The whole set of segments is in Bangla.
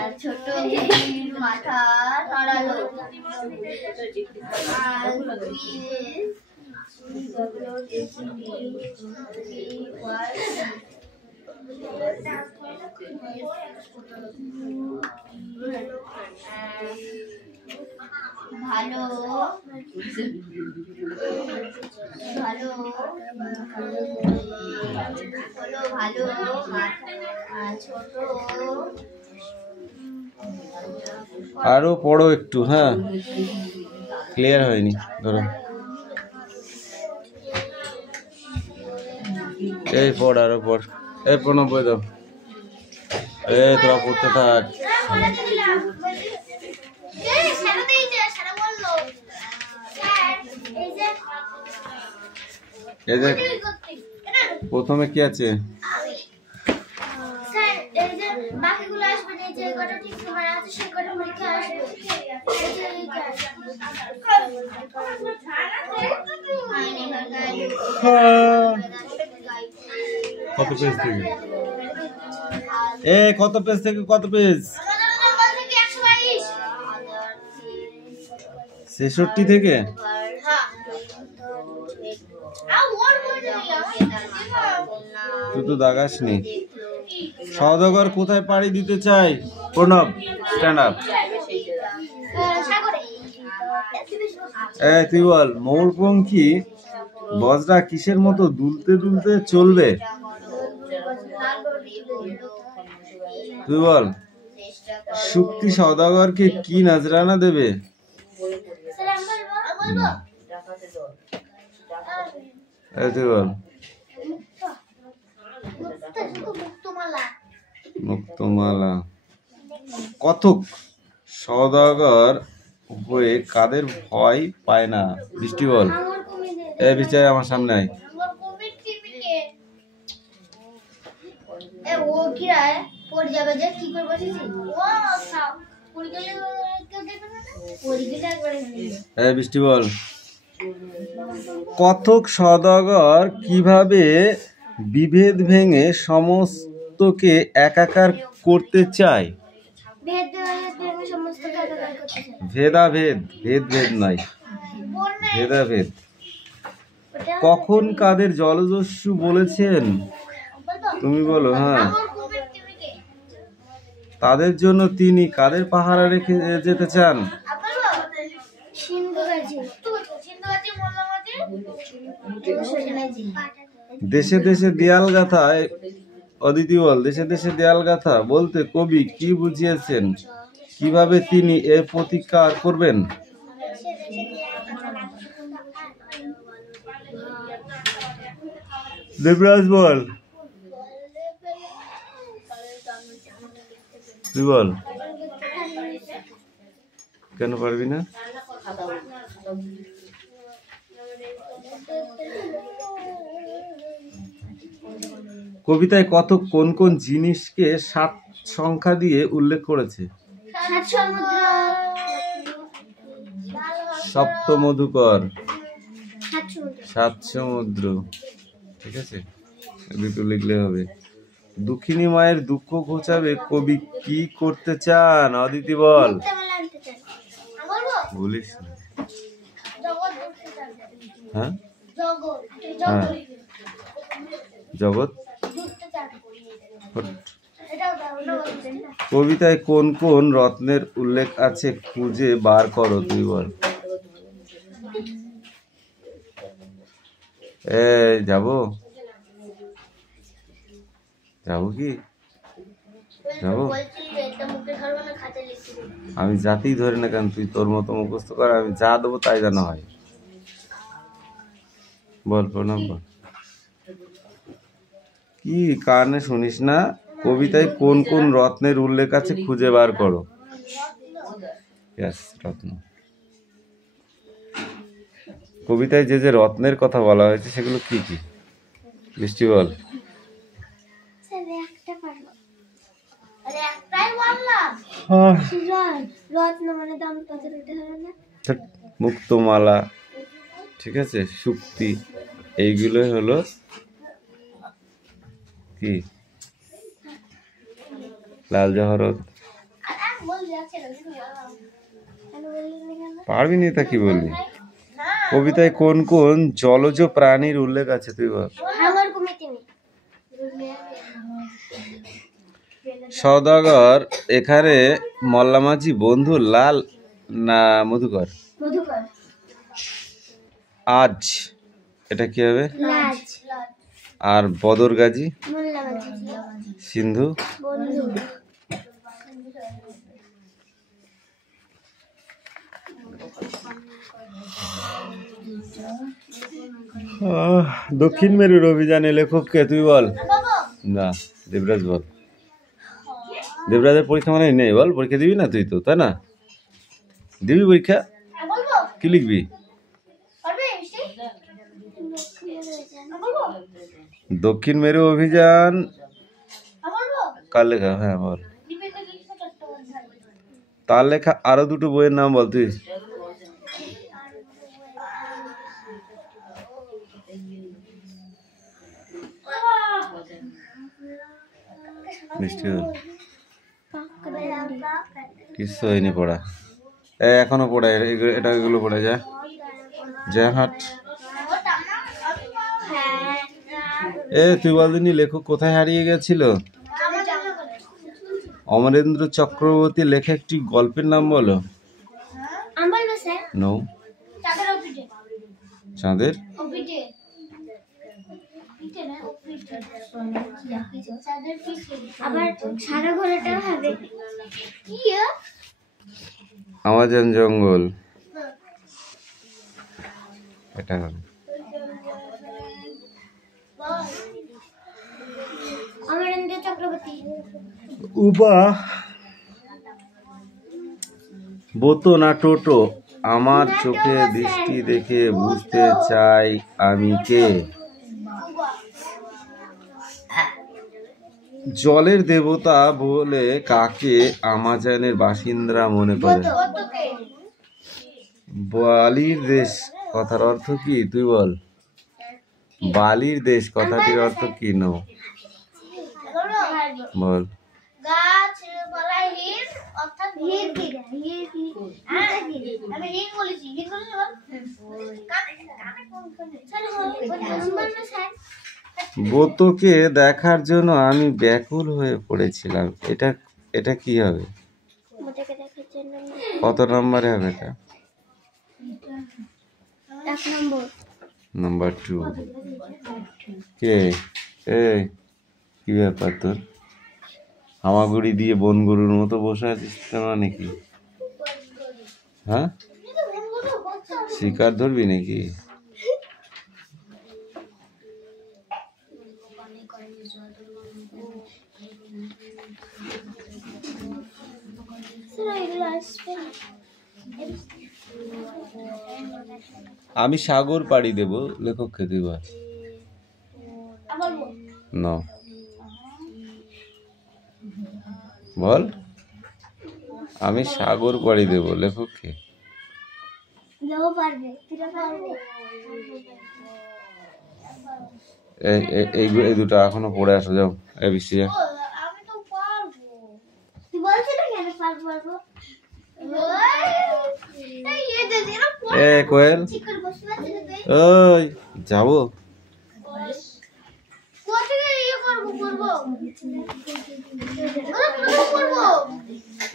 আর ছোট মাথা তাড়ালো আর ভালো ভালো ভালো ছোট আরো পড়ো একটু। হ্যাঁ, ক্লিয়ার হয়নি। ধরো এই পড়, আরো পড়। এই 90 দাও। এই তোরা পড়তে থাক। এই যে প্রথমে কি আছে? কত পেজ থেকে? কত পেজ থেকে কত পেজ? 66 থেকে। তুই তো দাগাসনি। সওদাগর কোথায় পাড়ি দিতে চাই? Pranab, stand up. তুই বল, ময়ূরপঙ্খী বজরা কিসের মতো দুলতে দুলতে চলবে? তুই বল, শুক্তি সওদাগরকে কি নজরানা দেবে? তুই বল। মুক্তমালা। কতক সওদাগর হয়ে কাদের ভয় পায় না? বৃষ্টি বল। বিচার আমার সামনে আয়। বৃষ্টি বল। কতক সওদাগর কিভাবে বিভেদ ভেঙে সমস্তকে একাকার করতে চায়? ভেদাভেদ, ভেদ নাই, ভেদাভেদ। কখন কাদের জলদস্যু বলেছেন? তুমি বলো। হ্যাঁ, তাদের জন্য তিনি কাদের পাহারা রেখে যেতে চান? দেশে দেশে দেয়াল গাথা। অদিতি বল। দেশে দেশে দেয়াল গাথা বলতে কবি কি বুঝিয়েছেন? কিভাবে তিনি এর প্রতিকার করবেন? দেবরাজ বল। তুই বল। কেন পারবি না? কবিতায় কতক কোন কোন জিনিসকে 7 সংখ্যা দিয়ে উল্লেখ করেছে? সপ্তমধুকর, 7 সমুদ্র। ঠিক আছে, দুটো লিখলে হবে। দুঃখিনী মায়ের দুঃখ ঘোচাবে কবি কি করতে চান? অদিতি বল। বলিস না। হ্যাঁ, জগৎ। কবিতায় কোন কোন রত্নের উল্লেখ আছে খুঁজে বার করো। তুই বল। যাবো কি? যাবো। আমি জাতি ধরে না কেন, তুই তোর মতো মুখস্থ কর, আমি যা দেবো তাই যেন হয়। বল প্রণব বল। কি কানে শুনিস না? কবিতায় কোন কোন রত্নের উল্লেখ আছে খুঁজে বার করো। রত্ন। কবিতায় যে যে রত্নের কথা বলা হয়েছে সেগুলো কি কি? বৃষ্টি বল। মুক্তমালা, ঠিক আছে, শুক্তি, এইগুলো হলো কি লাল জহরত পারবি নি তা কি বলবি? কবিতায় কোন কোন জলজ প্রাণীর উল্লেখ আছে তুই বল। সওদাগর এখানে মল্লামাঝি বন্ধু লাল না মধুকর? আজ এটা কি হবে? আর বদর গাজী সিন্ধু দক্ষিণ মেরুর অভিযানে লেখক কে তুই বল। না দেবরাজ বল। দেবরাজের পরীক্ষা মানে নেই বল, পরীক্ষা দিবি না তুই তো, তাই না? দিবি পরীক্ষা, কি লিখবি? দক্ষিণ মেরু অভিযান কার লেখা? হ্যাঁ বল। তার লেখা আরো দুটো বইয়ের নাম বল তুই। কিছু হয়নি পড়া, এখনো পড়া, এটা এগুলো পড়া যায় হাট। তুই বলদিনি লেখক কোথায় হারিয়ে গেছিল? অমরেন্দ্র চক্রবর্তী লেখা একটি গল্পের নাম বলো। নো, চাঁদের আমাজন জঙ্গল, এটা হবে। উবা বোতো না টোটো, আমার চোখে দৃষ্টি দেখে বুঝতে চাই আমি কে। জলের দেবতা বলে কাকে আমাজনের বাসিন্দারা মনে করে? বালির দেশ কথার অর্থ কি তুই বল। বালির দেশ কথাটির অর্থ কি? No ball. বোতকে দেখার জন্য আমি ব্যাকুল হয়ে পড়েছিলাম, এটা এটা কি হবে? কত নম্বরে হবে এটা? নাম্বার 2। কে কি ব্যাপার তোর? হামাগুড়ি দিয়ে বনগরুর মতো বসে আছিস নাকি? হ্যাঁ, শিকার ধরবি নাকি? আমি সাগর পাড়ি দেব লেখক কে তুই বল। না বল। আমি সাগর পাড়ি দেব লেখক কে? এই দুটো এখনো পড়ে আসো, যাও এবিসি। কোয়েল ওই যাবো।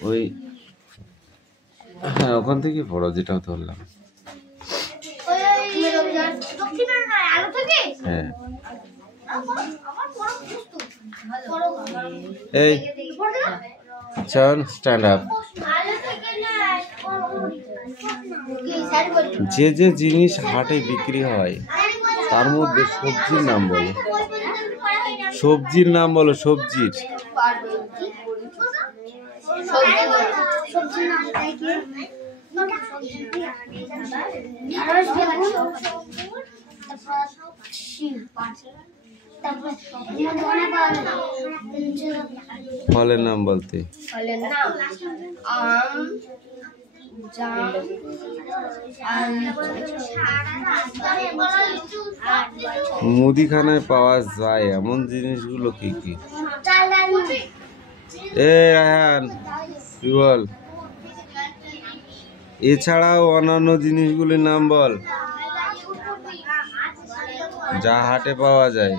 ওই হ্যাঁ ওখান থেকে পড়ো যেটা ধরলাম। হ্যাঁ এই চল স্ট্যান্ড আপ। যে যে জিনিস হাটে বিক্রি হয় তার মধ্যে সবজির নাম বলো। সবজির নাম বলো, সবজির। ফলের নাম বলতে। মুদিখানায় পাওয়া যায় এমন জিনিসগুলো কি কি? রায়হান তুই বল, এছাড়াও অন্যান্য জিনিসগুলির নাম বল যা হাটে পাওয়া যায়।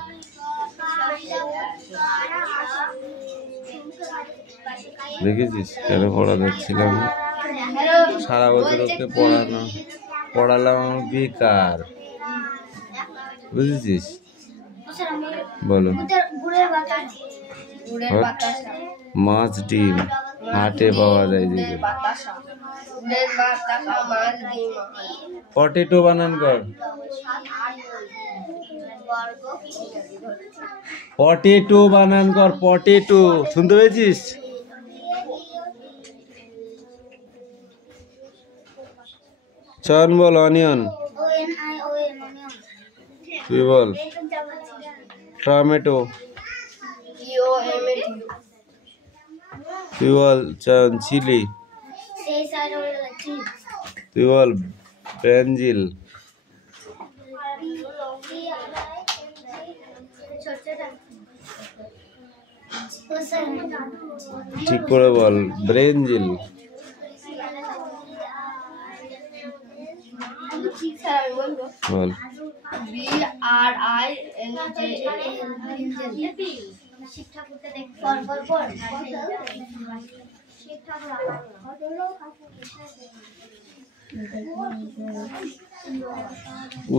দেখেছিস কেন পড়া যাচ্ছিলাম? সারা বছর ওকে পড়ালাম বেকার, বুঝেছিস? বলো। মাছ ডিম হাটে পাওয়া যায় যেগুলো। পটেটো বানান কর, পটেটো বানান কর, পটেটো। শুনতে পেয়েছিস? চয়ন বল অনিয়ন। তুই বল টমেটো। তুই বল চয়ন চিলি। তুই বল ব্রেঞ্জিল। ঠিক করে বল ব্রেঞ্জিল। বল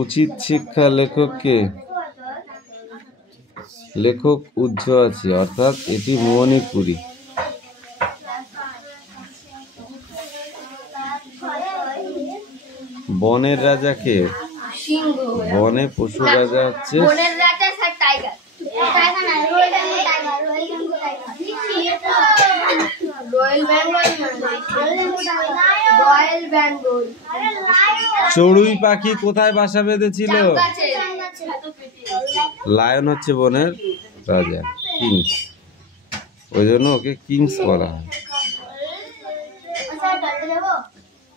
উচিত শিক্ষা লেখক কে? লেখক উজ্জ আছে, অর্থাৎ এটি মণিপুরী। বনের রাজা কে? বনে পশু রাজা হচ্ছে চড়ুই পাখি কোথায় বাসা বেঁধেছিল? লায়ন হচ্ছে বনের রাজা, কিংস, ওই জন্য ওকে কিংস বলা হয়।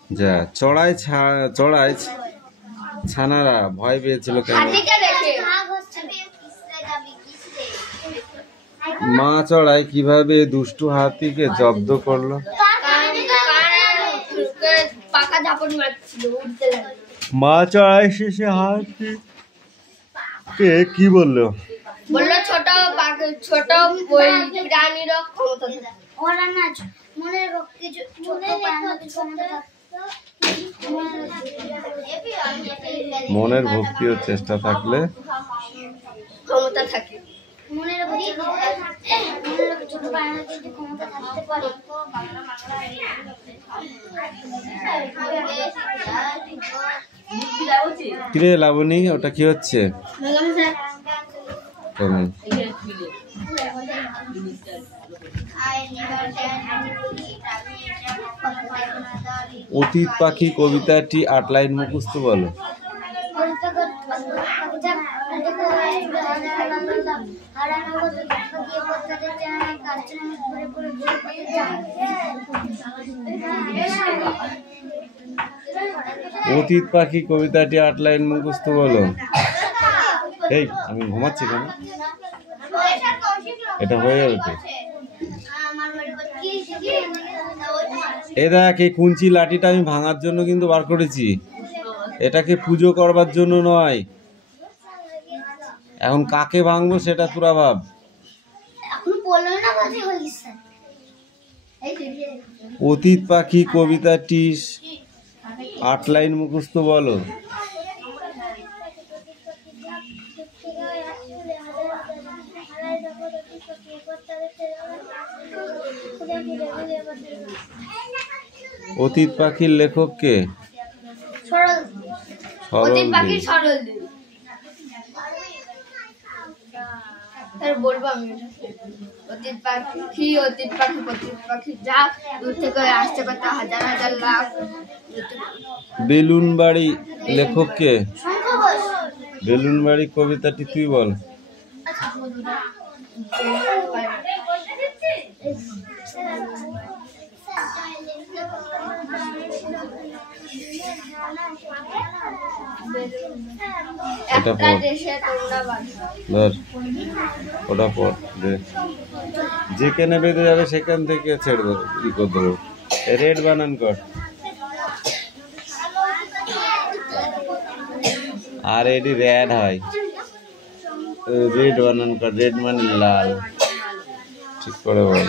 যা চড়াই ছানারা ভয় পেয়েছিল কেন? মা চড়াই কিভাবে দুষ্টু হাতিকে জব্দ করলো? মা চড়াই শেষে হাতি কে কি বললো? বললো ছোট প্রাণীর ক্ষমতা মনের ভক্তি ও চেষ্টা থাকলে ক্ষমতা থাকে। কিরে লাবণী, ওটা কি হচ্ছে? অতীত পাখি কবিতাটি 8 লাইন মুখস্থ বলো। অতীত পাখি কবিতাটি 8 লাইন মুখস্থ বলো। এই আমি ঘুমাচ্ছি কেন? এটা হয়ে যাবে তো। এই দেখ, এই কুঞ্চি লাঠিটা আমি ভাঙার জন্য কিন্তু বার করেছি, এটাকে পুজো করবার জন্য নয়। এখন কাকে ভাঙবো সেটা তোরা ভাব। অতীত পাখি কবিতাটি 8 লাইন মুখস্থ বলো। অতীত পাখির লেখক কে? বলবো আমি অতীত পাখি যা দূর থেকে আসতে করতে হাজার হাজার লাখ। বেলুন বাড়ি লেখক কে? বেলুন বাড়ি কবিতাটি তুই বল। একটা দেশে তোমরা বাঁধো। ধর ওটা পর দে, যেখানে বেঁধে যাবে সেখান থেকে ছেড়ে দেবো, ই করে দেবো। রেড বানান কর, আর এটি রেড হয়, রেড বানান কর, রেড মানে লাল, ঠিক করে বল।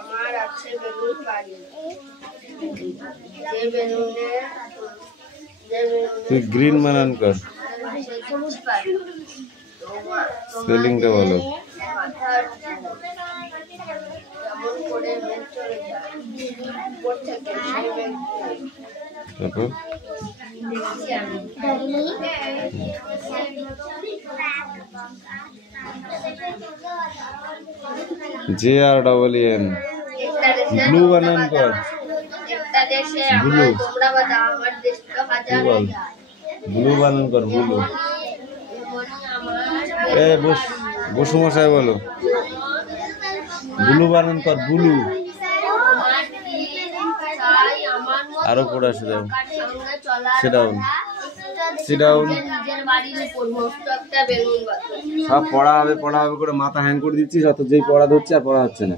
আমার আছে বেলুন বাড়ি, যে বেলুনে তুই গ্রিন বানান কর, স্পেলিংটা বলো। মাথার কেমন করে মেঘ চলে যায় উপর থেকে, সেই মেঘ তারপর দেখছি আমি। JREEN ব্লু বানান কর, একটা দেশে ব্লু। আমার তোমরা বাদা, আমার দেশ তো হাজার বল, হাজার। ব্লু বানান কর, ব্লু। আমার এ বসু মশাই বলো, ব্লু বানান কর, ব্লু। আরো পড়ে আসে যাও, সিডাউন সিডাউন। নিজের বাড়ির উপর মস্ত একটা বেলুন বাঁধো। সব পড়া হবে করে মাথা হ্যাং করে দিচ্ছিস, অত যেই পড়া ধরছে আর পড়া হচ্ছে না।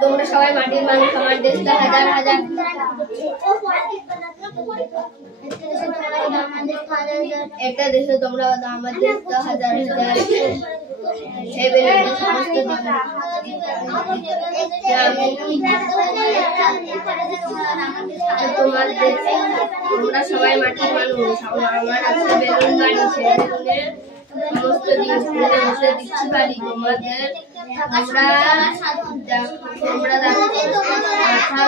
তোমরা সবাই মাটির মানুষ, আমার দেশটা হাজার হাজার। একটা দেশে তোমরা বাদা, আমার দেশটা হাজার হাজার। সেই বেলুনে সমস্ত তোমার দেশে তোমরা সবাই মাটির মানুষ, আমার আছে বেলুন বাড়ি, সেই বেলুনে সমস্ত জিনিস বসে দিচ্ছি বাড়ি তোমাদের। তোমরা দেখো মাথার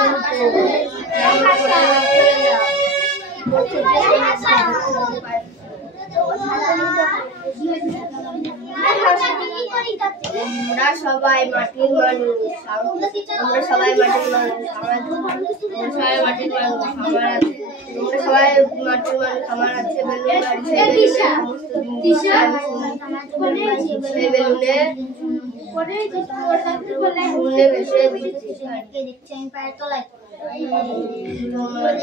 তোমরা সবাই মাটির মানুষ, তোমরা সবাই মাটির মানুষ, তোমরা সবাই মাটির মানুষ, আমার আছে তোমরা সবাই মাটির মানুষ, আমার আছে বেলুন বাড়ি, সেই বেলুনে ভেসে দিচ্ছি।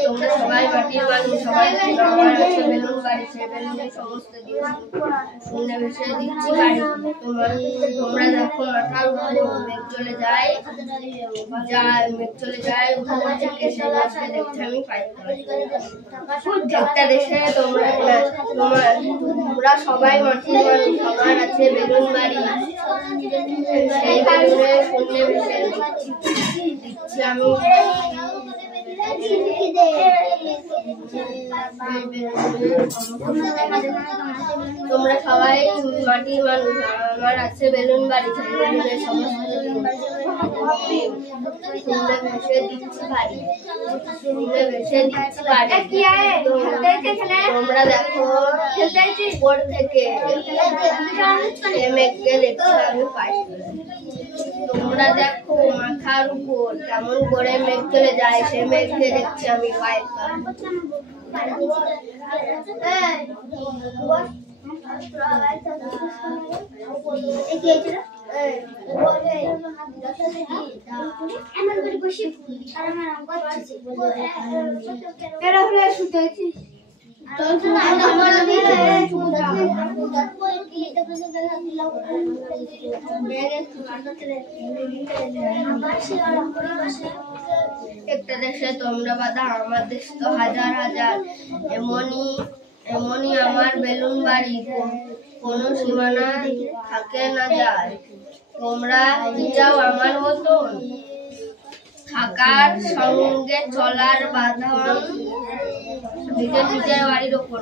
তোমরা সবাই মাটির মানুষ, সবাই আমার আছে বেলুন বাড়ি, সেই বেলুনে সমস্ত শূন্যে ভেসে দিচ্ছি বাড়ি। তোমরা দেখো মাথার উপর মেঘ চলে যায়, মেঘ চলে যায় উপর থেকে, সেই মেঘকে দেখছি আমি পাই। একটা দেশে তোমরা সবাই মাটির মানুষ, আমার আছে বেলুন বাড়ি, সেই বেলুনে শূন্যে ভেসে দিচ্ছি আমি। তোমরা সবাই মাটির মানুষ, আমার আছে বেলুন বাড়ি, সেই বেলুনের সমস্ত ভেসে দিচ্ছি বাড়ি, ভেসে দিচ্ছি বাড়ি। তোমরা দেখো উপর থেকে মেঘকে দেখছি আমি পাই। তোমরা দেখো মাথার উপর কেমন করে মেঘ চলে যায়, সে মেঘকে দেখছি আমি পায়ের তলায়। একটা দেশে তোমরা বাঁধা, আমার দেশ তো হাজার হাজার। এমনি এমনি আমার বেলুন বাড়ি, কোনো সীমানা থাকে না যায়। তোমরা কি চাও আমার মতন থাকার সঙ্গে চলার বাঁধন, নিজের নিজের বাড়ির ওপর।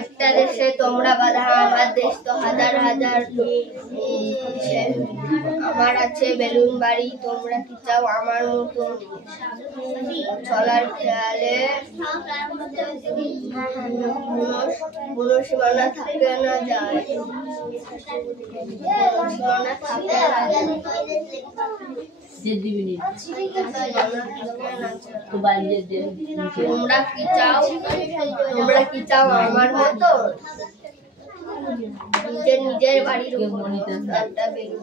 একটা দেশে তোমরা বাঁধা, আমার দেশ তো হাজার হাজার। আমার আছে বেলুন বাড়ি, তোমরা কি চাও আমার মতন চলার খেয়ালে কোনো সীমানা থাকে না যায়। সীমানা থাকে না যায়। তোমরা কি চাও, তোমরা কি চাও আমার মতো নিজের নিজের বাড়ির উপর একটা বেলুন।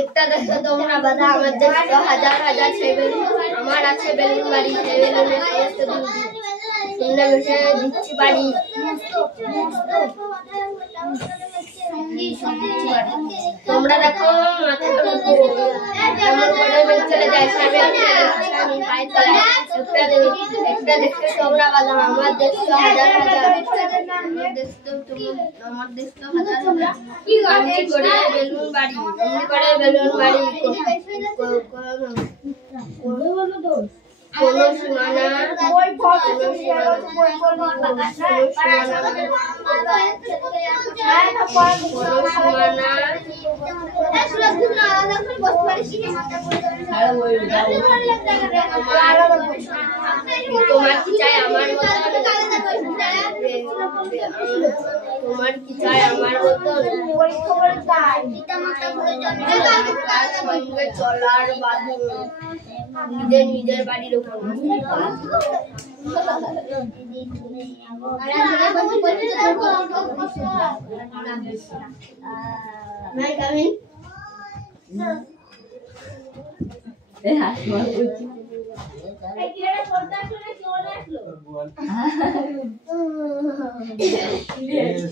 একটা দেশে তোমরা বাঁধা, আমার দেশ তো হাজার হাজার। আমার আছে বেলুন বাড়ি, সেই বেলুনের সমস্ত শুনে বসে দিচ্ছি বাড়ি। তোমরা দেখো মাথাটা কেমন করে বেল চলে যায়, একটা দেশে তোমরা বাঁধা, আমার দেশ তো হাজার হাজার। আমার দেশ তো হাজার হাজার। এমনি করে বেলুন বাড়ি, এমনি করে বেলুন বাড়ি, কোনো সীমানা তোমার কি চাই আমার মতন, তোমার কি চাই আমার মতন সঙ্গে চলার বাঁধন, নিজের নিজের বাড়ির ওপর।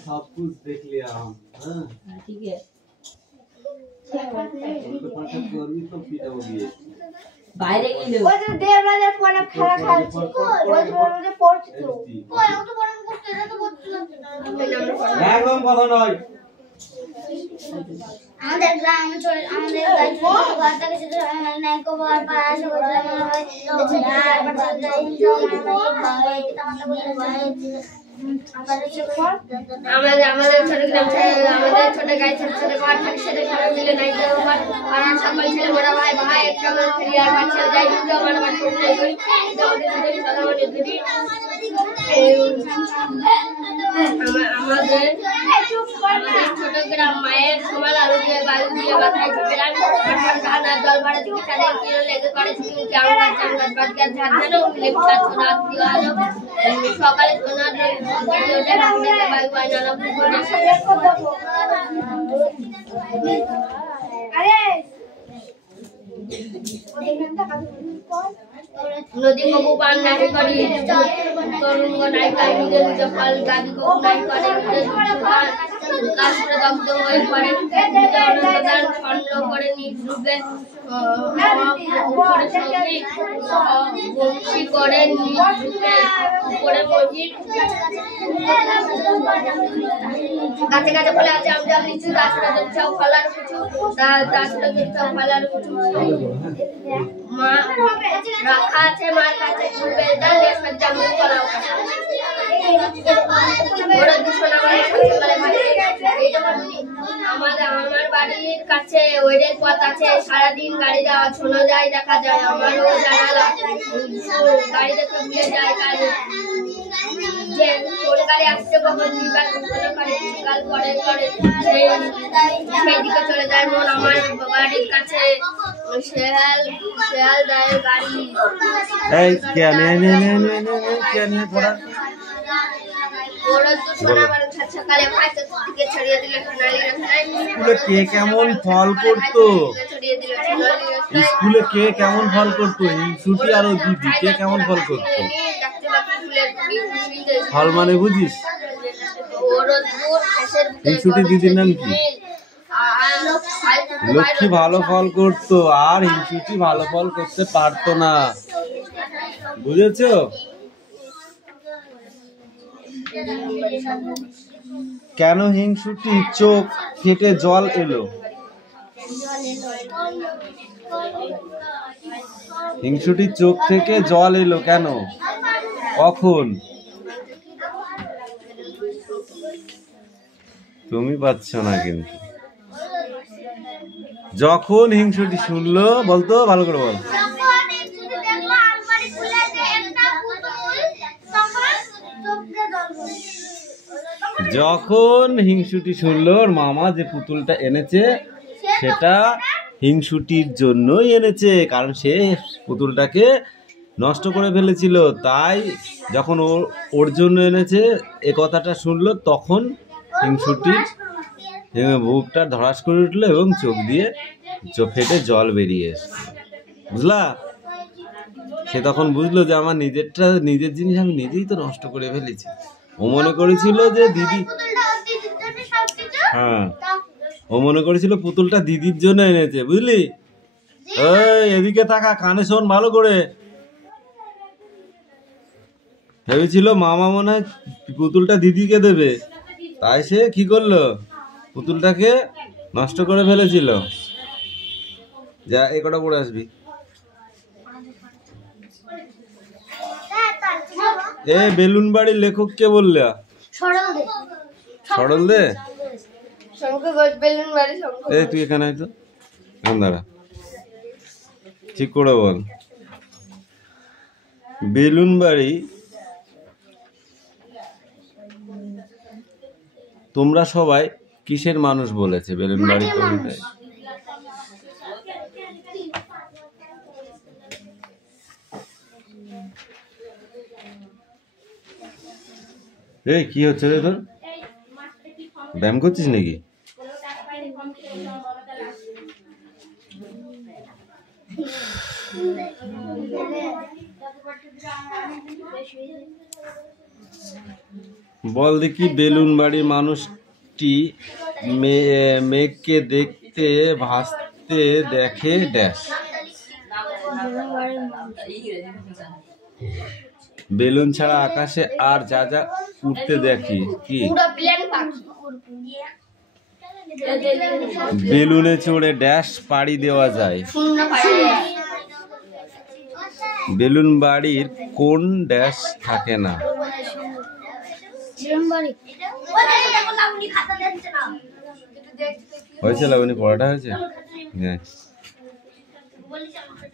सब कुछ देख लिया हम। ठीक है বাইরে গেল ওই যে দেবরাজের পরে খেলা খেলছে ওই যে পড়ছে তো কই ও তো বড় করতে এটা তো করতে লাগছে না একদম কথা নয়। আমাদের গ্রামে চলে আমাদের ঘরটা কিছু নাই কো আর পাশে করে হয় আমাদের ছোট গ্রাম আমাদের ছোট গাই ছোট ছোট ঘর থাকে, সেটা খেলা মিলে নাই তো আমার পাড়ার সকল ছেলে বড় ভাই ভাই একটা করে খেলি আর বাচ্চা যাই কিন্তু আমার বাচ্চা নাই করি আমাদের সাদা মানে ধরি। আমাদের ছোট গ্রাম মায়ের সমাল আলু দিয়ে বালু দিয়ে বাতায় গ্রাম ধানা জল ভাড়া দিকে তাদের কিলো লেগে করে আম গাছ বাদ গাছ ঝাড় দিল লেপটা ছোড়া দেওয়া হলো সকালে সোনার ওটা রাখতে বায়ু আইনালা নদী কবু পান নাই করি তরুঙ্গ নাই কাই নিজে নিজে ফল গাদি কবু নাই করে কাশরে দগ্ধ হয়ে পড়ে অনুদান ছন্ন করে নিজ বংশী করে নিজ উপরে মসজিদ গাছে গাছে ফলে আছে আম জাম লিচু গাছটা চাও ফলার কিছু গাছটা চাও ফলার কিছু মা রাখা আছে মার কাছে বেদালে সজ্জা এমন করা ওরা দুশোনা করে সকালে আমার বাড়ির কাছে ওইটাই পথ আছে, সারাদিন গাড়ি যাওয়া শোনা যায়, দেখা যায়। আমারও জানালা গাড়ি দেখে ভুলে যায়, কাজে যে কোন গাড়ি আসছে কখন দিবার ঘোষণা করে কাল পরে করে সেই দিকে চলে যায় মন। আমার বাড়ির কাছে শেয়াল দেয় গাড়ি। এই কে নে নে নে নে নে কে নে পড়া ওরা তো শোনা মানে সকালে ভাইতে দিকে ছড়িয়ে দিলে সোনালি স্কুলে কে কেমন ফল করতো, ছড়িয়ে দিলে সোনালি স্কুলে কে কেমন ফল করতো, ছুটি আর দিদি কে কেমন ফল করতো? ফল মানে বুঝিস? হিংসুটি দিদির নাম কি? লক্ষ্মী ভালো ফল করতো আর হিংসুটি ভালো ফল করতে পারতো না, বুঝেছো? কেন হিংসুটি চোখ ফেটে জল এলো? হিংসুটির চোখ থেকে জল এলো কেন, কখন? তুমি পাচ্ছ না কিন্তু। যখন হিংসুটি শুনলো, বলতো ভালো করে বল। যখন হিংসুটি শুনলো ওর মামা যে পুতুলটা এনেছে সেটা হিংসুটির জন্যই এনেছে, কারণ সে পুতুলটাকে নষ্ট করে ফেলেছিল, তাই যখন ওর জন্য এনেছে এ কথাটা শুনলো তখন হিংসুটির বুকটা ধড়াস করে উঠলো এবং চোখ দিয়ে ফেটে জল বেরিয়ে এসছে, বুঝলা? সে তখন বুঝলো যে আমার নিজের জিনিস আমি নিজেই তো নষ্ট করে ফেলেছি। ও মনে করেছিল যে দিদি, হ্যাঁ ও মনে করেছিল পুতুলটা দিদির জন্য এনেছে, বুঝলি? এই এদিকে তাকা, কানে শোন ভালো করে। ভেবেছিল মামা মনে হয় পুতুলটা দিদিকে দেবে, তাই সে কি করলো, পুতুলটাকে নষ্ট করে ফেলেছিল। যা এই কটা পড়ে আসবি। এ বেলুন বাড়ির লেখক কে বললে? সরল দে। এই তুই এখানে আয় তো, দাঁড়া, ঠিক করে বল। বেলুন বাড়ি তোমরা সবাই কিসের মানুষ বলেছে বেলুন বাড়ি কবিতায়? এই কি হচ্ছে রে তোর? ব্যায়াম করছিস নাকি? বল দেখি, বেলুন বাড়ির মানুষটি মেঘকে দেখতে ভাসতে দেখে ড্যাশ। বেলুন ছাড়া আকাশে আর যা যা উঠতে দেখি কি? বেলুনে চড়ে ড্যাশ পাড়ি দেওয়া যায়। বেলুন বাড়ির কোন ড্যাশ থাকে না? হয়েছে লাবণী, পড়াটা হয়েছে?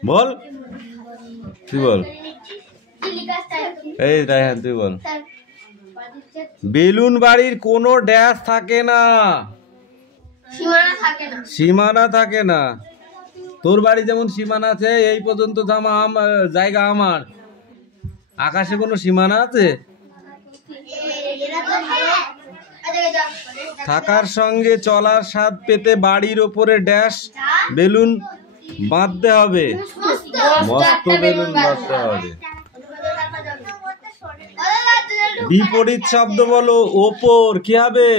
বল, তুই বল। এই রায়হান তুই বল। বেলুন বাড়ির কোনো ড্যাশ থাকে না, সীমানা থাকে না। তোর বাড়ি যেমন সীমানা আছে, এই পর্যন্ত জায়গা আমার, আকাশে কোনো সীমানা আছে? থাকার সঙ্গে চলার স্বাদ পেতে বাড়ির ওপরে ড্যাশ বেলুন বাঁধতে হবে, মস্ত বেলুন বাঁধতে হবে। বিপরীত শব্দ বলো, ওপর কি হবে?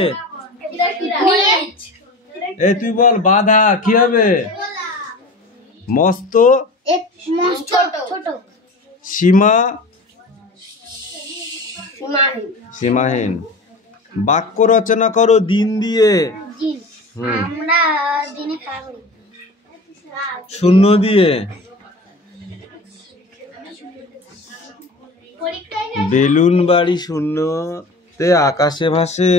এই তুই বল, বাধা কি হবে? মস্ত, সীমাহীন। বাক্য রচনা করো দিন দিয়ে। শূন্য দিয়ে। বেলুন বাড়ি শূন্যতে আকাশে ভাসে।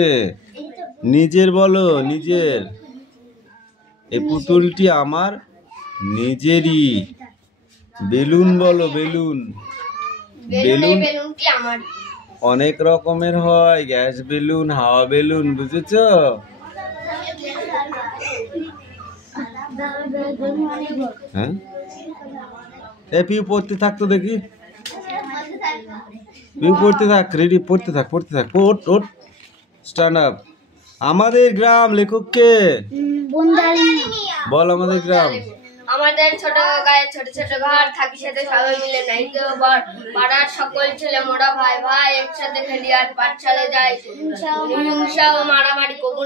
নিজের বলো, নিজের। এই পুতুলটি আমার নিজেরই। বেলুন বলো, বেলুন। বেলুন বেলুনটি আমার। অনেক রকমের হয়, গ্যাস বেলুন, হাওয়া বেলুন, বুঝেছো? হ্যাঁ, এ পিউ পড়তে থাকতো দেখি, পিউ পড়তে থাক, রেডি, পড়তে থাক, পড়তে থাক, ওট ওট, স্ট্যান্ড আপ। আমাদের গ্রাম লেখককে বল। আমাদের গ্রাম, আমাদের ছোট গায়ে ছোট ছোট ঘর, থাকি সাথে সবাই মিলে নাই কেউ বর। পাড়ার সকল ছেলে মোরা ভাই ভাই, একসাথে খেলি আর পাঠশালে যাই। হিংসা ও মারামারি কবুল